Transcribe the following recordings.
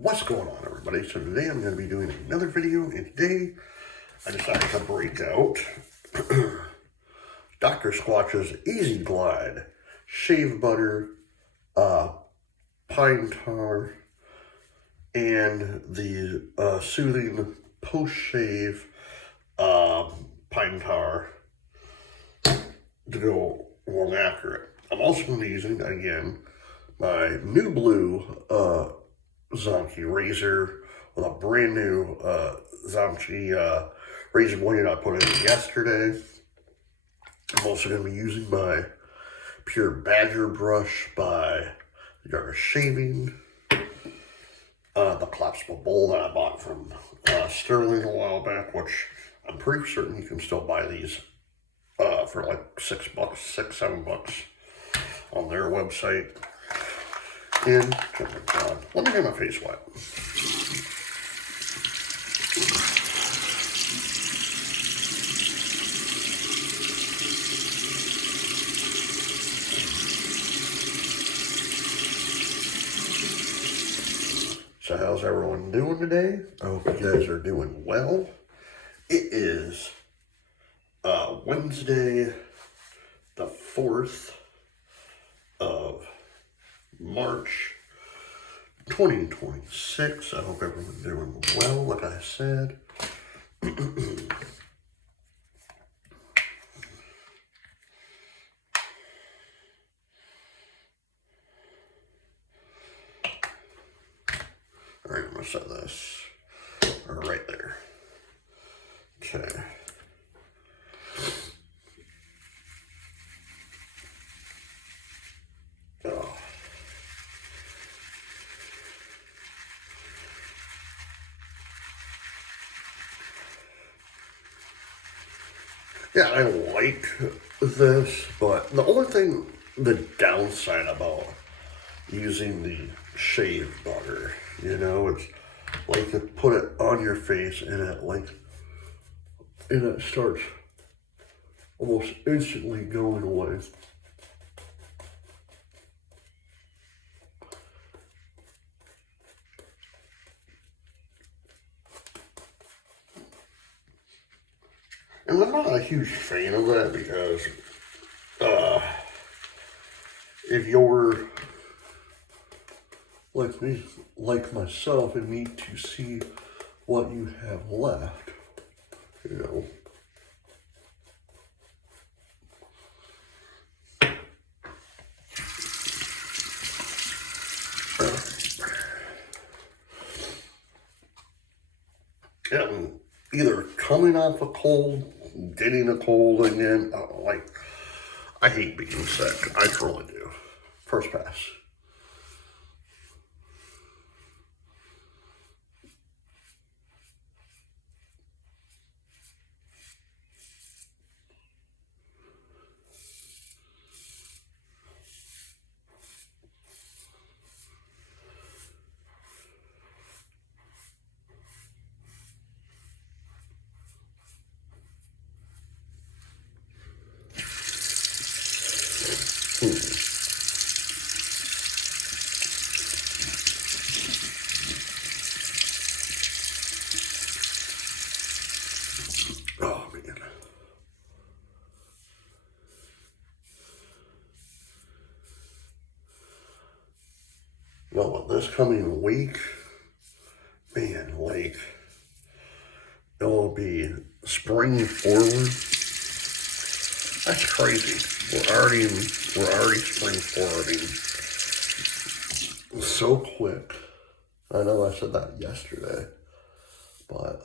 What's going on, everybody? So today I'm going to be doing another video, and today I decided to break out Dr. Sqautch's Easy Glide Shave Butter, Pine Tar, and the Soothing Post-Shave Pine Tar to go along after it. I'm also going to be using, again, my new blue Sqautch razor with a brand new Sqautch razor blade I put in yesterday. I'm also going to be using my Pure Badger brush by Yard Shaving, the collapsible bowl that I bought from Sterling a while back, which I'm pretty certain you can still buy these for like $6, $7 on their website. And let me get my face wet. So how's everyone doing today? I hope you guys are doing well. It is Wednesday, the 4th of March, 2026. I hope everyone's doing well, like I said. All right, I'm gonna set this right there. Okay. Oh. Yeah, I like this, but the only thing, the downside about using the shave butter, it's like you put it on your face and it starts almost instantly going away. And I'm not a huge fan of that because if you're like me, like myself, and need to see what you have left, And either coming off a cold, getting a cold again, I hate being sick. I truly do. First pass. Oh, man. Well, this coming week, man, it'll be spring forward. That's crazy. We're already spring forwarding so quick. I know I said that yesterday, but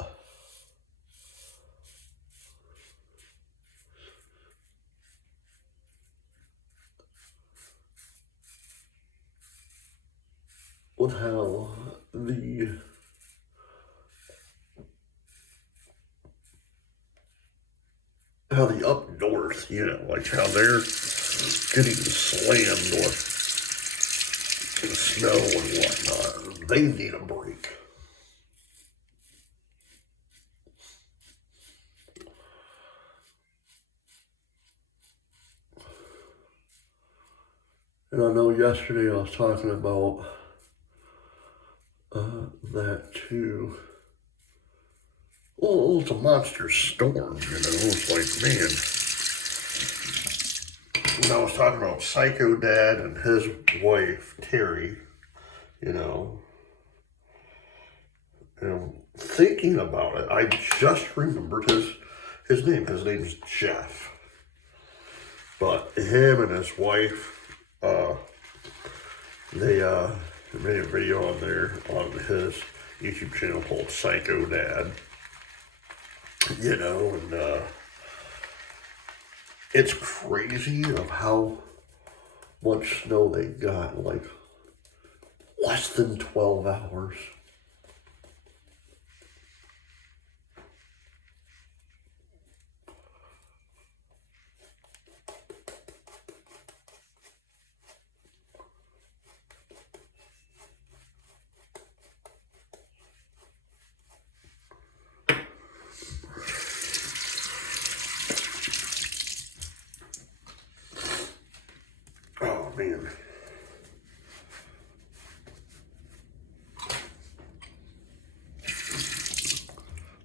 with how the up north, like how they're getting slammed with snow and whatnot, they need a break. And I know yesterday I was talking about that too. Well, it's a monster storm, you know. It's like, man. When I was talking about Psycho Dad and his wife, Terry, you know, and thinking about it, I just remembered his name. His name's Jeff. But him and his wife, they made a video on his YouTube channel called Psycho Dad. You know, and it's crazy of how much snow they got, like less than 12 hours. Man.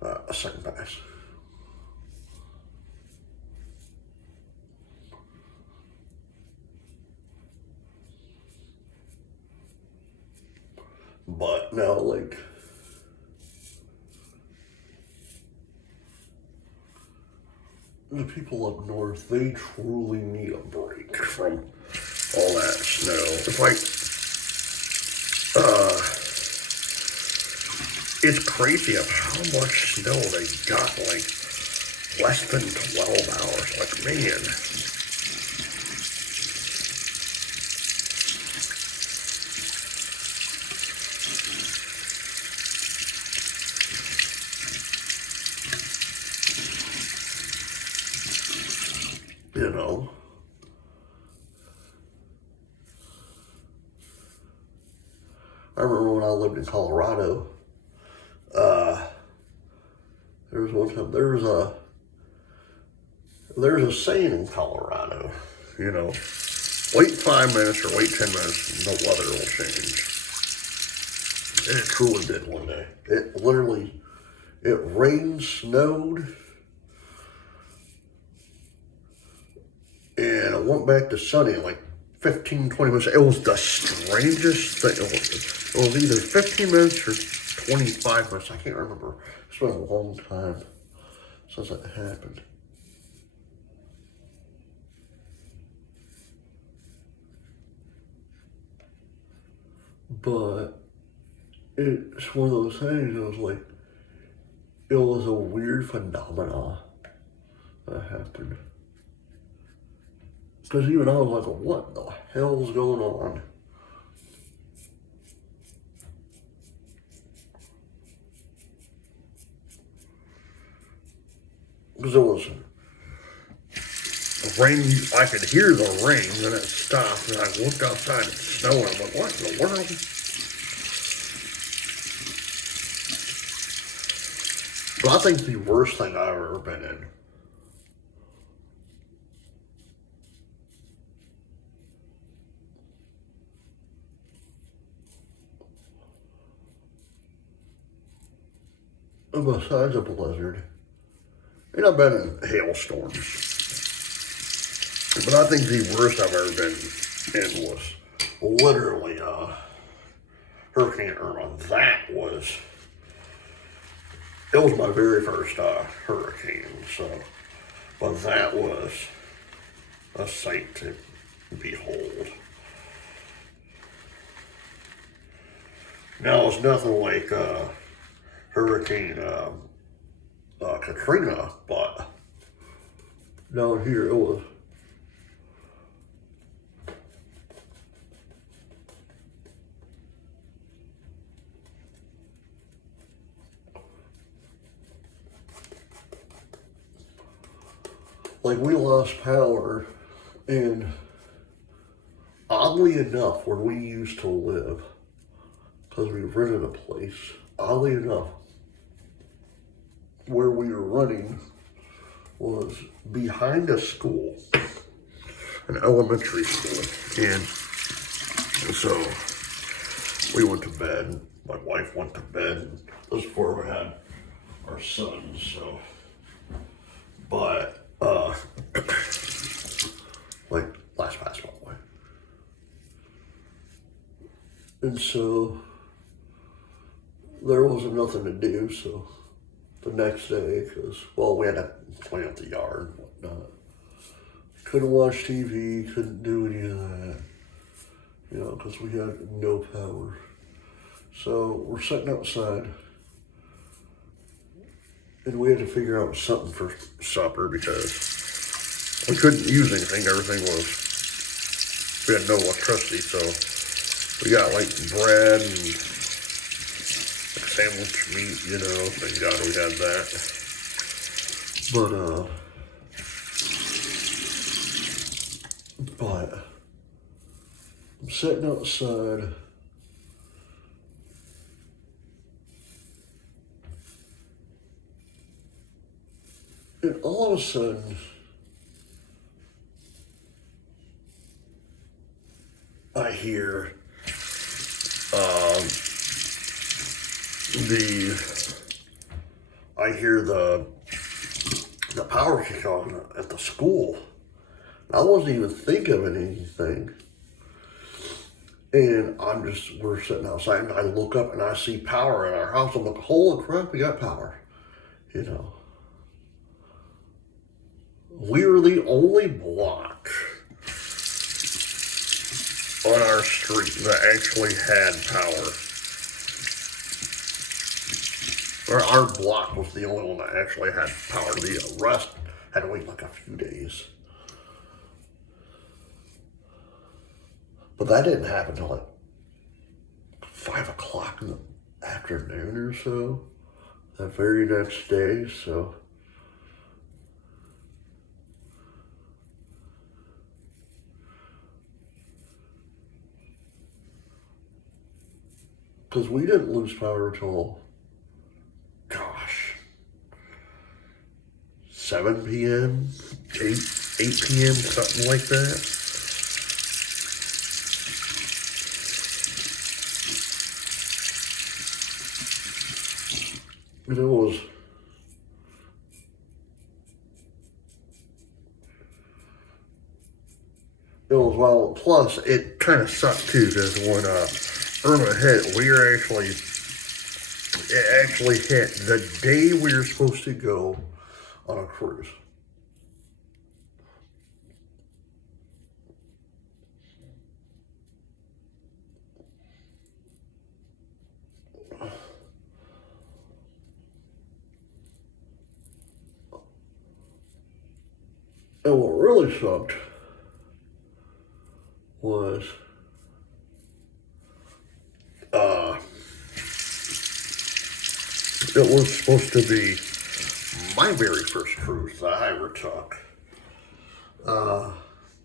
A second pass. But now, like, the people up north, they truly need a break from all that snow. It's like, it's crazy of how much snow they got, like, less than 12 hours. Like, man. You know. I remember when I lived in Colorado, there was one time, there's a saying in Colorado, you know, wait 5 minutes or wait 10 minutes, the weather will change. And it truly did one day. It literally, it rained, snowed, and it went back to sunny in like 15, 20 minutes. It was the strangest thing. It was either 15 minutes or 25 minutes. I can't remember. It's been a long time since that happened. But it's one of those things, it was like, it was a weird phenomenon that happened. Because even I was like, what the hell's going on? Because it was rain, I could hear the rain, then it stopped, and I looked outside, it's snowing. I'm like, what in the world? But I think the worst thing I've ever been in besides a blizzard, and I've been in hailstorms, but I think the worst I've ever been in was literally Hurricane Irma. It was my very first hurricane, so, but that was a sight to behold. Now it's nothing like Hurricane Katrina, but down here it was. Like, we lost power, and oddly enough, where we used to live, because we rented a place, oddly enough, where we were running was behind a school, an elementary school, and so we went to bed my wife went to bed. This was before we had our son, so. But, like last past one way. And so there wasn't nothing to do, so the next day, because, well, we had to clean up the yard and whatnot. Couldn't watch TV, couldn't do any of that, you know, because we had no power. So we're sitting outside, and we had to figure out something for supper because we couldn't use anything. Everything was, we had no electricity, so we got like bread and like sandwich meat, you know, thank God we had that. But I'm sitting outside, and all of a sudden, I hear the power kick on at the school. I wasn't even thinking of anything. And we're sitting outside, and I look up and I see power in our house. I'm like, holy crap, we got power. You know. We were the only block on our street that actually had power. Or our block was the only one that actually had power. The rest had to wait like a few days. But that didn't happen until like 5 o'clock in the afternoon or so, that very next day, so. Because we didn't lose power until, gosh, 7 p.m., 8 p.m., something like that. And it was well, plus it kind of sucked too, because when Irma hit, it actually hit the day we were supposed to go on a cruise. And what really sucked was it was supposed to be my very first cruise that I ever took. The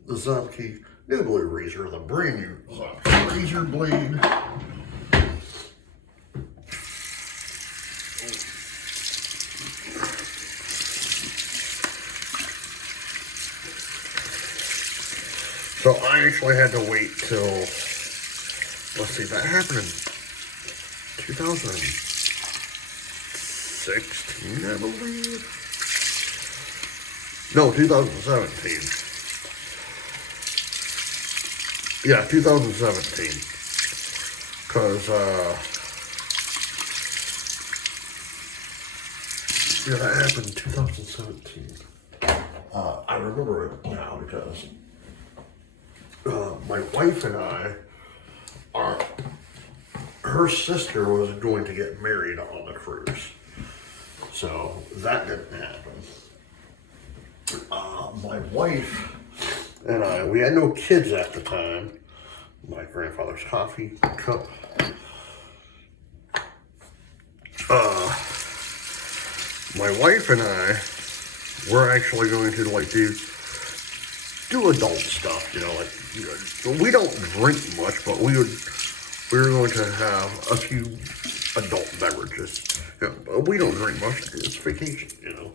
Sqautch new blue razor, the brand new Sqautch razor blade. So I actually had to wait till, let's see, that happened in 2016, I believe. No, 2017. Yeah, 2017. Because, yeah, that happened in 2017. I remember it now because my wife and I, her sister was going to get married on the cruise. So that didn't happen. My wife and I, we had no kids at the time. My grandfather's coffee cup. My wife and I were actually going to like do adult stuff, you know, like, you know, we don't drink much, but we were going to have a few adult beverages. You know, we don't drink much, it's vacation, you know.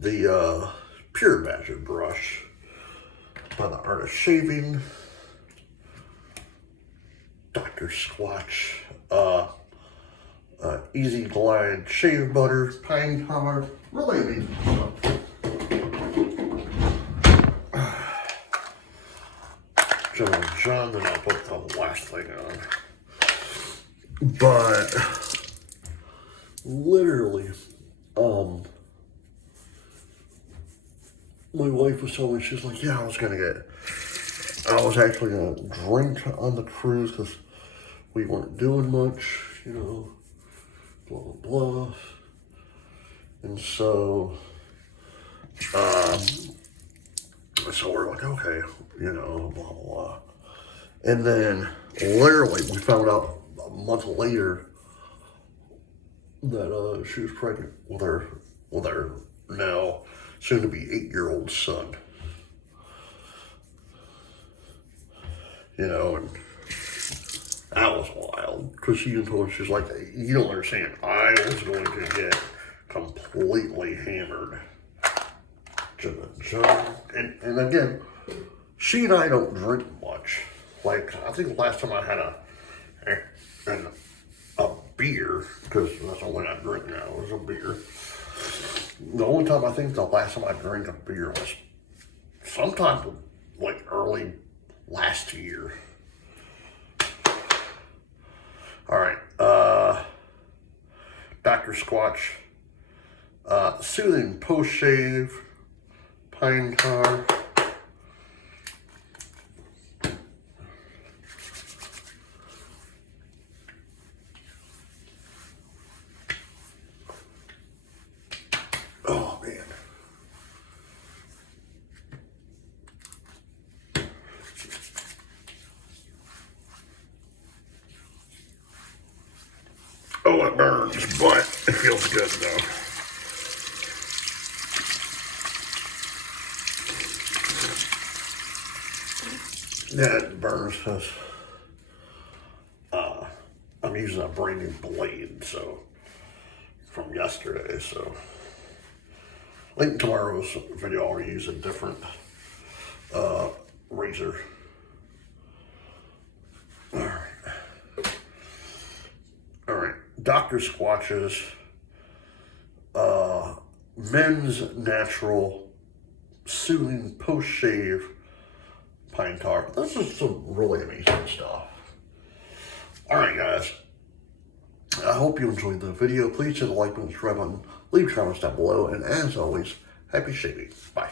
The Pure Magic brush by the Art of Shaving, Dr. Sqautch, Easy Glide shave butter, pine tar, really amazing stuff. John, then I'll put the last thing on. But literally, my wife was telling me, she's like, yeah, I was actually gonna drink on the cruise because we weren't doing much, you know, blah, blah, blah. And so, so we're like, okay, you know, blah, blah, blah. And then literally we found out a month later that she was pregnant with her now soon to be 8-year-old son. You know, and that was wild. Because she even told us, she's like, you don't understand, I was going to get completely hammered. And again, she and I don't drink much. Like, I think the last time I had a beer, because that's the only I drink now, is a beer. The only time, I think the last time I drank a beer was sometime like early last year. All right, Dr. Sqautch, soothing post-shave, pine tar. Oh, man. Oh, it burns, but it feels good, though. Yeah, it burns because I'm using a brand new blade, so, from yesterday, so. I think tomorrow's video I'll use a different razor. Alright, Dr. Sqautch's men's natural soothing post-shave pine tar. This is some really amazing stuff. Alright guys, I hope you enjoyed the video. Please hit the like button, subscribe button, leave comments down below, and as always, happy shaving. Bye.